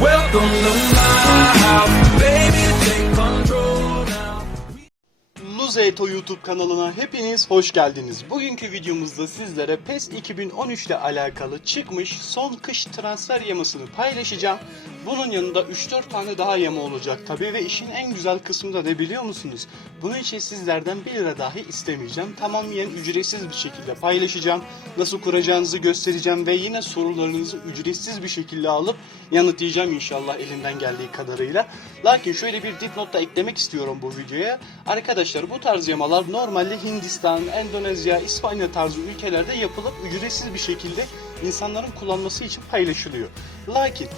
Welcome to my house, Luzeto YouTube kanalına hepiniz hoş geldiniz. Bugünkü videomuzda sizlere PES 2013 ile alakalı çıkmış son kış transfer yamasını paylaşacağım. Bunun yanında 3-4 tane daha yama olacak tabi ve işin en güzel kısmı da ne biliyor musunuz? Bunun için sizlerden 1 lira dahi istemeyeceğim. Tamamen ücretsiz bir şekilde paylaşacağım. Nasıl kuracağınızı göstereceğim ve yine sorularınızı ücretsiz bir şekilde alıp yanıtlayacağım inşallah elimden geldiği kadarıyla. Lakin şöyle bir dipnot da eklemek istiyorum bu videoya. Arkadaşlar bu tarz yamalar normalde Hindistan, Endonezya, İspanya tarzı ülkelerde yapılıp ücretsiz bir şekilde insanların kullanması için paylaşılıyor. Lakin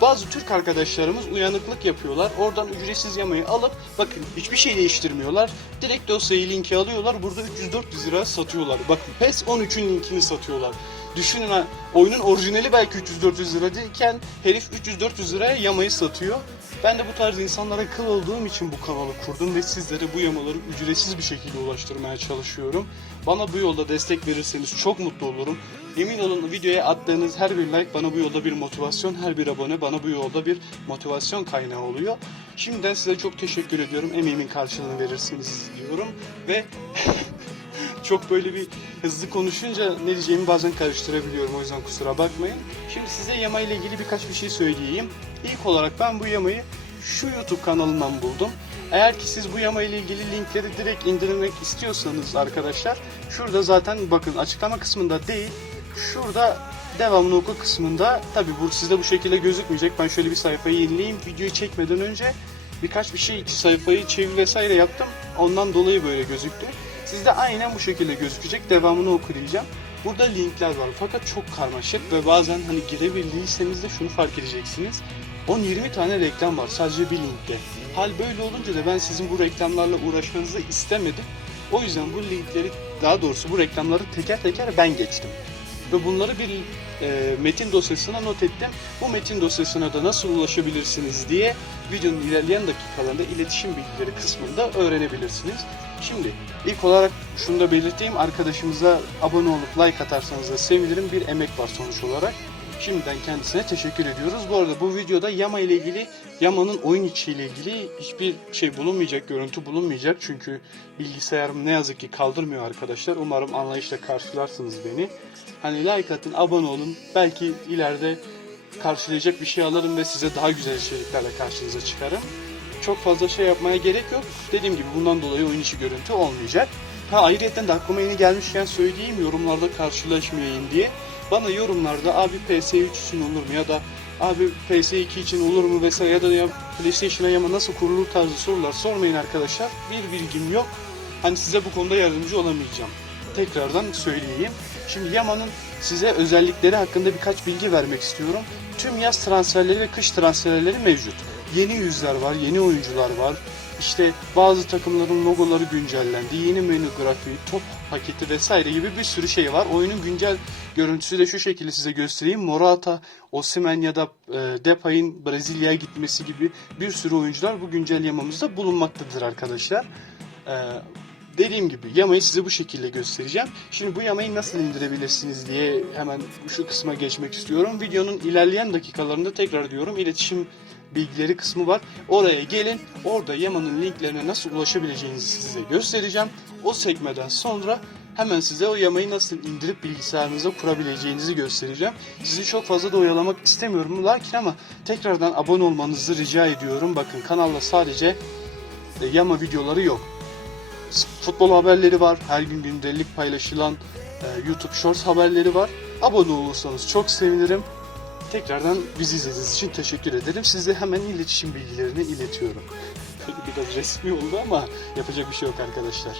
bazı Türk arkadaşlarımız uyanıklık yapıyorlar. Oradan ücretsiz yamayı alıp bakın hiçbir şey değiştirmiyorlar. Direkt dosyayı linki alıyorlar. Burada 300-400 lira satıyorlar. Bakın PES 13'ün linkini satıyorlar. Düşünün oyunun orijinali belki 300-400 lira değilken herif 300-400 liraya yamayı satıyor. Ben de bu tarz insanlara kıl olduğum için bu kanalı kurdum ve sizlere bu yamaları ücretsiz bir şekilde ulaştırmaya çalışıyorum. Bana bu yolda destek verirseniz çok mutlu olurum. Emin olun videoya attığınız her bir like bana bu yolda bir motivasyon, her bir abone bana bu yolda bir motivasyon kaynağı oluyor. Şimdiden size çok teşekkür ediyorum. Emeğimin karşılığını verirsiniz diyorum ve çok böyle bir hızlı konuşunca ne diyeceğimi bazen karıştırabiliyorum o yüzden kusura bakmayın. Şimdi size yama ile ilgili birkaç bir şey söyleyeyim. İlk olarak ben bu yamayı şu YouTube kanalından buldum. Eğer ki siz bu yama ile ilgili linkleri direkt indirmek istiyorsanız arkadaşlar şurada zaten bakın açıklama kısmında değil şurada devamlı oku kısmında tabi bu sizde bu şekilde gözükmeyecek. Ben şöyle bir sayfayı yenileyeyim. Videoyu çekmeden önce birkaç bir şey sayfayı çevir vesaire yaptım. Ondan dolayı böyle gözüktü. Sizde aynen bu şekilde gözükecek. Devamını oku diyeceğim. Burada linkler var fakat çok karmaşık ve bazen hani girebildiyseniz de şunu fark edeceksiniz. 10-20 tane reklam var sadece bir linkte. Hal böyle olunca da ben sizin bu reklamlarla uğraşmanızı istemedim. O yüzden bu linkleri daha doğrusu bu reklamları teker teker ben geçtim. Ve bunları bir e, metin dosyasına not ettim. Bu metin dosyasına da nasıl ulaşabilirsiniz diye videonun ilerleyen dakikalarında iletişim bilgileri kısmında öğrenebilirsiniz. Şimdi ilk olarak şunu da belirteyim. Arkadaşımıza abone olup like atarsanız da sevinirim. Bir emek var sonuç olarak. Şimdiden kendisine teşekkür ediyoruz. Bu arada bu videoda Yama ile ilgili, Yama'nın oyun içi ile ilgili hiçbir şey bulunmayacak, görüntü bulunmayacak. Çünkü bilgisayarım ne yazık ki kaldırmıyor arkadaşlar. Umarım anlayışla karşılarsınız beni. Hani like atın, abone olun. Belki ileride karşılayacak bir şey alırım ve size daha güzel içeriklerle karşınıza çıkarım. Çok fazla şey yapmaya gerek yok. Dediğim gibi bundan dolayı oyun içi görüntü olmayacak. Ha ayrıca de aklıma yeni gelmişken söyleyeyim yorumlarda karşılaşmayayım diye. Bana yorumlarda abi PS3 için olur mu ya da abi PS2 için olur mu vesaire ya da ya PlayStation'a yama nasıl kurulur tarzı sorular sormayın arkadaşlar. Bir bilgim yok. Hani size bu konuda yardımcı olamayacağım. Tekrardan söyleyeyim. Şimdi Yama'nın size özellikleri hakkında birkaç bilgi vermek istiyorum. Tüm yaz transferleri ve kış transferleri mevcut. Yeni yüzler var, yeni oyuncular var. İşte bazı takımların logoları güncellendi. Yeni menü grafiği, top paketi vesaire gibi bir sürü şey var. Oyunun güncel görüntüsü de şu şekilde size göstereyim. Morata, Osimhen ya da e, Depay'ın Brezilya'ya gitmesi gibi bir sürü oyuncular bu güncel yamamızda bulunmaktadır arkadaşlar. E, dediğim gibi yamayı size bu şekilde göstereceğim. Şimdi bu yamayı nasıl indirebilirsiniz diye hemen şu kısma geçmek istiyorum. Videonun ilerleyen dakikalarında tekrar diyorum iletişim bilgileri kısmı var. Oraya gelin. Orada Yaman'ın linklerine nasıl ulaşabileceğinizi size göstereceğim. O sekmeden sonra hemen size o yamayı nasıl indirip bilgisayarınıza kurabileceğinizi göstereceğim. Sizi çok fazla da oyalamak istemiyorum lakin ama tekrardan abone olmanızı rica ediyorum. Bakın kanalda sadece e, yama videoları yok. Futbol haberleri var. Her gün gündelik paylaşılan e, YouTube Shorts haberleri var. Abone olursanız çok sevinirim. Tekrardan bizi izlediğiniz için teşekkür ederim. Size hemen iletişim bilgilerini iletiyorum. Biraz resmi oldu ama yapacak bir şey yok arkadaşlar.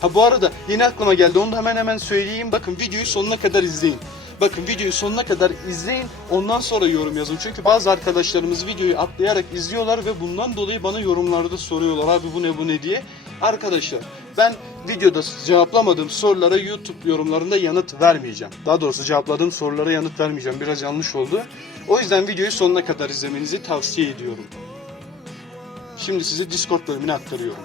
Ha bu arada yeni aklıma geldi. Onu da hemen hemen söyleyeyim. Bakın videoyu sonuna kadar izleyin. Bakın videoyu sonuna kadar izleyin. Ondan sonra yorum yazın. Çünkü bazı arkadaşlarımız videoyu atlayarak izliyorlar ve bundan dolayı bana yorumlarda soruyorlar. Abi bu ne bu ne diye. Arkadaşlar ben videoda cevaplamadığım sorulara YouTube yorumlarında yanıt vermeyeceğim. Daha doğrusu cevapladığım sorulara yanıt vermeyeceğim. Biraz yanlış oldu. O yüzden videoyu sonuna kadar izlemenizi tavsiye ediyorum. Şimdi sizi Discord bölümüne aktarıyorum.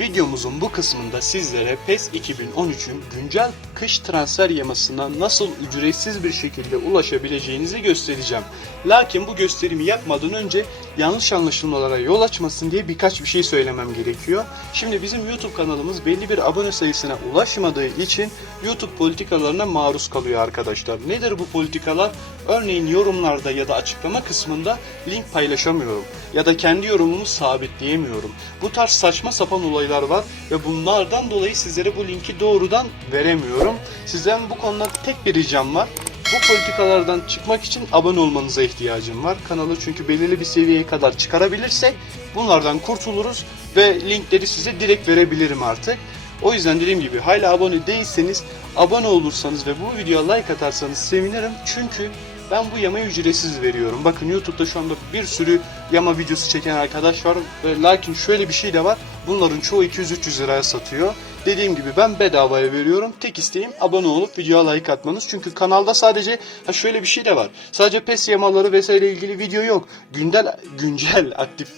Videomuzun bu kısmında sizlere PES 2013'ün güncel kış transfer yamasına nasıl ücretsiz bir şekilde ulaşabileceğinizi göstereceğim. Lakin bu gösterimi yapmadan önce yanlış anlaşılmalara yol açmasın diye birkaç bir şey söylemem gerekiyor. Şimdi bizim YouTube kanalımız belli bir abone sayısına ulaşmadığı için YouTube politikalarına maruz kalıyor arkadaşlar. Nedir bu politikalar? Örneğin yorumlarda ya da açıklama kısmında link paylaşamıyorum ya da kendi yorumumu sabitleyemiyorum. Bu tarz saçma sapan olaylar var ve bunlardan dolayı sizlere bu linki doğrudan veremiyorum. Sizden bu konuda tek bir ricam var. Bu politikalardan çıkmak için abone olmanıza ihtiyacım var. Kanalı çünkü belirli bir seviyeye kadar çıkarabilirsek bunlardan kurtuluruz ve linkleri size direkt verebilirim artık. O yüzden dediğim gibi hala abone değilseniz abone olursanız ve bu videoya like atarsanız sevinirim. Çünkü ben bu yamayı ücretsiz veriyorum. Bakın YouTube'da şu anda bir sürü yama videosu çeken arkadaş var. Lakin şöyle bir şey de var. Bunların çoğu 200-300 liraya satıyor. Dediğim gibi ben bedavaya veriyorum. Tek isteğim abone olup videoya like atmanız. Çünkü kanalda sadece ha şöyle bir şey de var. Sadece PES yamaları vesaire ilgili video yok. Güncel güncel aktif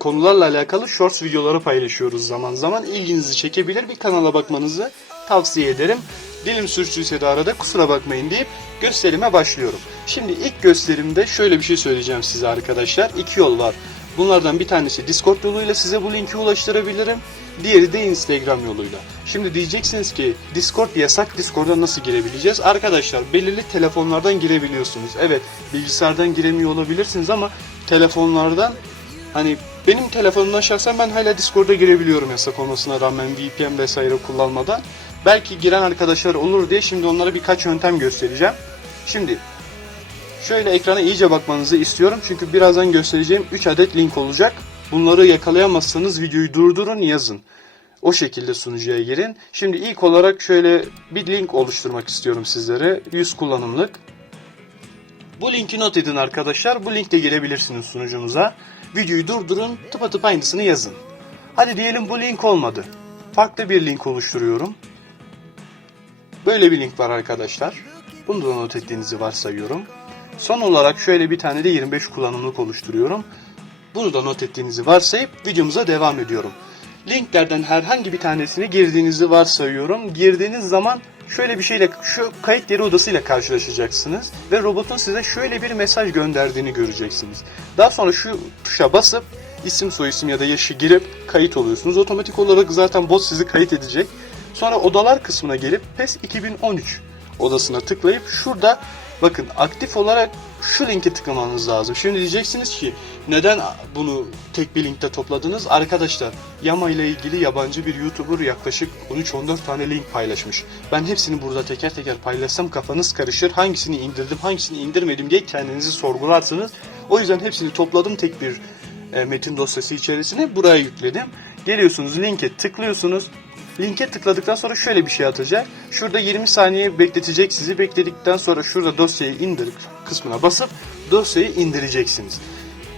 konularla alakalı shorts videoları paylaşıyoruz zaman zaman. İlginizi çekebilir bir kanala bakmanızı tavsiye ederim. Dilim sürçtüyse de arada kusura bakmayın deyip gösterime başlıyorum. Şimdi ilk gösterimde şöyle bir şey söyleyeceğim size arkadaşlar. İki yol var. Bunlardan bir tanesi Discord yoluyla size bu linki ulaştırabilirim. Diğeri de Instagram yoluyla. Şimdi diyeceksiniz ki Discord yasak. Discord'a nasıl girebileceğiz? Arkadaşlar belirli telefonlardan girebiliyorsunuz. Evet bilgisayardan giremiyor olabilirsiniz ama telefonlardan Hani benim telefonumdan şahsen ben hala Discord'a girebiliyorum yasak olmasına rağmen VPN vesaire kullanmadan. Belki giren arkadaşlar olur diye şimdi onlara birkaç yöntem göstereceğim. Şimdi şöyle ekrana iyice bakmanızı istiyorum çünkü birazdan göstereceğim 3 adet link olacak. Bunları yakalayamazsanız videoyu durdurun yazın. O şekilde sunucuya girin. Şimdi ilk olarak şöyle bir link oluşturmak istiyorum sizlere. 100 kullanımlık. Bu linki not edin arkadaşlar. Bu linkte girebilirsiniz sunucumuza. Videoyu durdurun, tıpatıp aynısını yazın. Hadi diyelim bu link olmadı. Farklı bir link oluşturuyorum. Böyle bir link var arkadaşlar. Bunu da not ettiğinizi varsayıyorum. Son olarak şöyle bir tane de 25 kullanımlık oluşturuyorum. Bunu da not ettiğinizi varsayıp videomuza devam ediyorum. Linklerden herhangi bir tanesini girdiğinizi varsayıyorum. Girdiğiniz zaman şöyle bir şeyle şu kayıt yeri odasıyla karşılaşacaksınız ve robotun size şöyle bir mesaj gönderdiğini göreceksiniz. Daha sonra şu tuşa basıp isim soyisim ya da yaşı girip kayıt oluyorsunuz. Otomatik olarak zaten bot sizi kayıt edecek. Sonra odalar kısmına gelip PES 2013 odasına tıklayıp şurada bakın aktif olarak şu linke tıklamanız lazım. Şimdi diyeceksiniz ki neden bunu tek bir linkte topladınız? Arkadaşlar Yama ile ilgili yabancı bir YouTuber yaklaşık 13-14 tane link paylaşmış. Ben hepsini burada teker teker paylaşsam kafanız karışır. Hangisini indirdim hangisini indirmedim diye kendinizi sorgularsınız. O yüzden hepsini topladım tek bir e, metin dosyası içerisine buraya yükledim. Geliyorsunuz linke tıklıyorsunuz. Linke tıkladıktan sonra şöyle bir şey atacak. Şurada 20 saniye bekletecek sizi. Bekledikten sonra şurada dosyayı indir kısmına basıp dosyayı indireceksiniz.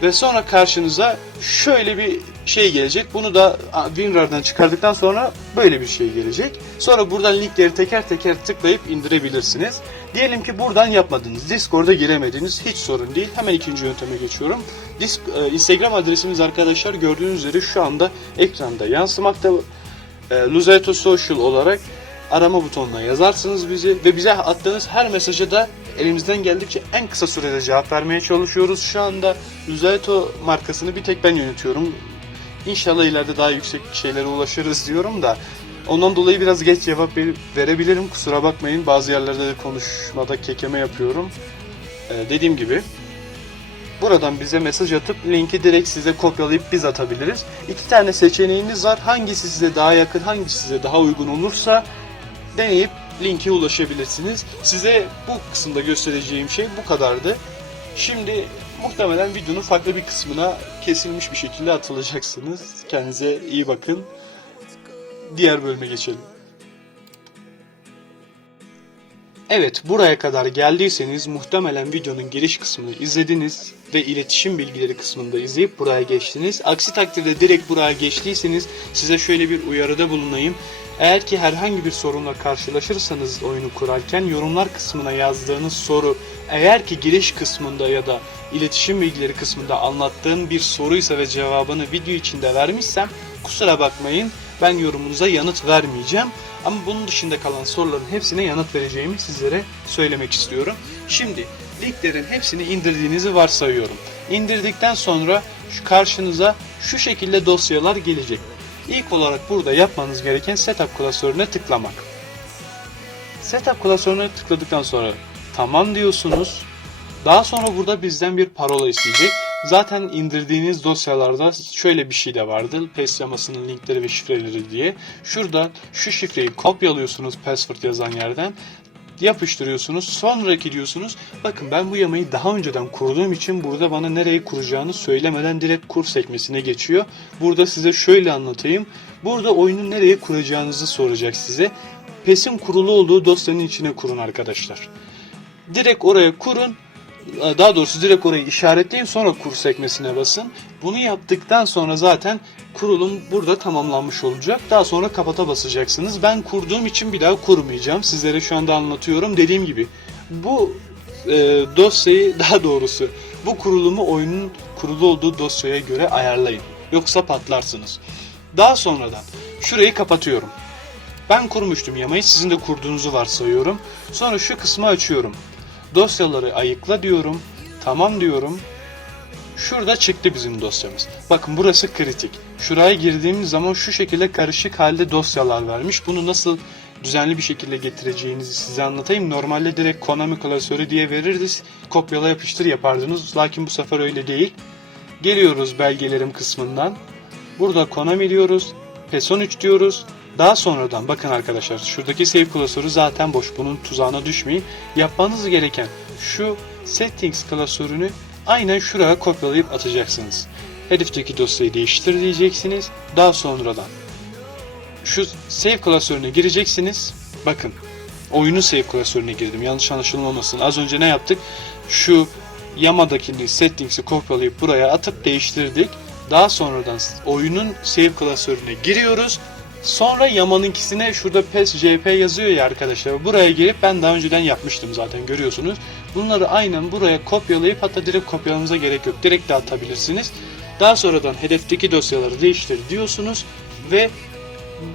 Ve sonra karşınıza şöyle bir şey gelecek. Bunu da WinRAR'dan çıkardıktan sonra böyle bir şey gelecek. Sonra buradan linkleri teker teker tıklayıp indirebilirsiniz. Diyelim ki buradan yapmadınız. Discord'a giremediniz. Hiç sorun değil. Hemen ikinci yönteme geçiyorum. Disk, e, Instagram adresimiz arkadaşlar gördüğünüz üzere şu anda ekranda yansımakta. E, Luzeto Social olarak arama butonuna yazarsınız bizi ve bize attığınız her mesaja da elimizden geldikçe en kısa sürede cevap vermeye çalışıyoruz. Şu anda Luzeto markasını bir tek ben yönetiyorum. İnşallah ileride daha yüksek şeylere ulaşırız diyorum da ondan dolayı biraz geç cevap ver- verebilirim. Kusura bakmayın. Bazı yerlerde de konuşmada kekeme yapıyorum. E, dediğim gibi Buradan bize mesaj atıp linki direkt size kopyalayıp biz atabiliriz. İki tane seçeneğiniz var. Hangisi size daha yakın, hangisi size daha uygun olursa deneyip linke ulaşabilirsiniz. Size bu kısımda göstereceğim şey bu kadardı. Şimdi muhtemelen videonun farklı bir kısmına kesilmiş bir şekilde atılacaksınız. Kendinize iyi bakın. Diğer bölüme geçelim. Evet buraya kadar geldiyseniz muhtemelen videonun giriş kısmını izlediniz ve iletişim bilgileri kısmında izleyip buraya geçtiniz. Aksi takdirde direkt buraya geçtiyseniz size şöyle bir uyarıda bulunayım. Eğer ki herhangi bir sorunla karşılaşırsanız oyunu kurarken yorumlar kısmına yazdığınız soru eğer ki giriş kısmında ya da iletişim bilgileri kısmında anlattığın bir soruysa ve cevabını video içinde vermişsem kusura bakmayın ben yorumunuza yanıt vermeyeceğim. Ama bunun dışında kalan soruların hepsine yanıt vereceğimi sizlere söylemek istiyorum. Şimdi linklerin hepsini indirdiğinizi varsayıyorum. İndirdikten sonra şu karşınıza şu şekilde dosyalar gelecek. İlk olarak burada yapmanız gereken setup klasörüne tıklamak. Setup klasörüne tıkladıktan sonra tamam diyorsunuz. Daha sonra burada bizden bir parola isteyecek. Zaten indirdiğiniz dosyalarda şöyle bir şey de vardı. PES yamasının linkleri ve şifreleri diye. Şuradan şu şifreyi kopyalıyorsunuz password yazan yerden. Yapıştırıyorsunuz. Sonra gidiyorsunuz. Bakın ben bu yamayı daha önceden kurduğum için burada bana nereye kuracağını söylemeden direkt kur sekmesine geçiyor. Burada size şöyle anlatayım. Burada oyunu nereye kuracağınızı soracak size. PES'in kurulu olduğu dosyanın içine kurun arkadaşlar. Direkt oraya kurun. Daha doğrusu direkt orayı işaretleyin sonra kur sekmesine basın. Bunu yaptıktan sonra zaten kurulum burada tamamlanmış olacak. Daha sonra kapata basacaksınız. Ben kurduğum için bir daha kurmayacağım. Sizlere şu anda anlatıyorum. Dediğim gibi bu e, dosyayı daha doğrusu bu kurulumu oyunun kurulu olduğu dosyaya göre ayarlayın. Yoksa patlarsınız. Daha sonradan şurayı kapatıyorum. Ben kurmuştum yamayı sizin de kurduğunuzu varsayıyorum. Sonra şu kısmı açıyorum. Dosyaları ayıkla diyorum. Tamam diyorum. Şurada çıktı bizim dosyamız. Bakın burası kritik. Şuraya girdiğimiz zaman şu şekilde karışık halde dosyalar vermiş. Bunu nasıl düzenli bir şekilde getireceğinizi size anlatayım. Normalde direkt Konami klasörü diye veririz. Kopyala yapıştır yapardınız. Lakin bu sefer öyle değil. Geliyoruz belgelerim kısmından. Burada Konami diyoruz. PES 13 diyoruz. Daha sonradan bakın arkadaşlar şuradaki save klasörü zaten boş. Bunun tuzağına düşmeyin. Yapmanız gereken şu settings klasörünü aynen şuraya kopyalayıp atacaksınız. Hedefteki dosyayı değiştir diyeceksiniz. Daha sonradan şu save klasörüne gireceksiniz. Bakın oyunun save klasörüne girdim. Yanlış anlaşılmamasın. Az önce ne yaptık? Şu Yama'dakini settings'i kopyalayıp buraya atıp değiştirdik. Daha sonradan oyunun save klasörüne giriyoruz. Sonra Yaman'ınkisine şurada PES JP yazıyor ya arkadaşlar. Buraya gelip ben daha önceden yapmıştım zaten görüyorsunuz. Bunları aynen buraya kopyalayıp hatta direkt kopyalamamıza gerek yok. Direkt de atabilirsiniz. Daha sonradan hedefteki dosyaları değiştir diyorsunuz ve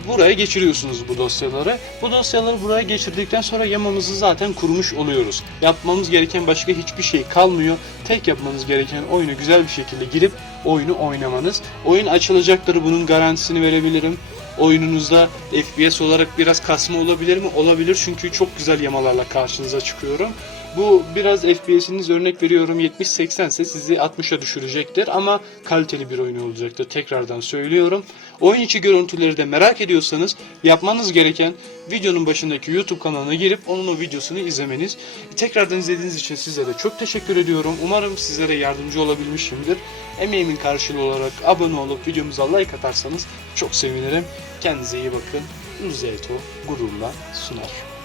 buraya geçiriyorsunuz bu dosyaları. Bu dosyaları buraya geçirdikten sonra yamamızı zaten kurmuş oluyoruz. Yapmamız gereken başka hiçbir şey kalmıyor. Tek yapmanız gereken oyunu güzel bir şekilde girip oyunu oynamanız. Oyun açılacaktır bunun garantisini verebilirim. Oyununuzda FPS olarak biraz kasma olabilir mi? Olabilir çünkü çok güzel yamalarla karşınıza çıkıyorum. Bu biraz FPS'iniz örnek veriyorum 70-80 ise sizi 60'a düşürecektir ama kaliteli bir oyun olacaktır. Tekrardan söylüyorum. Oyun içi görüntüleri de merak ediyorsanız yapmanız gereken videonun başındaki YouTube kanalına girip onun o videosunu izlemeniz. Tekrardan izlediğiniz için sizlere çok teşekkür ediyorum. Umarım sizlere yardımcı olabilmişimdir. Emeğimin karşılığı olarak abone olup videomuza like atarsanız çok sevinirim. Kendinize iyi bakın. Zeto gururla sunar.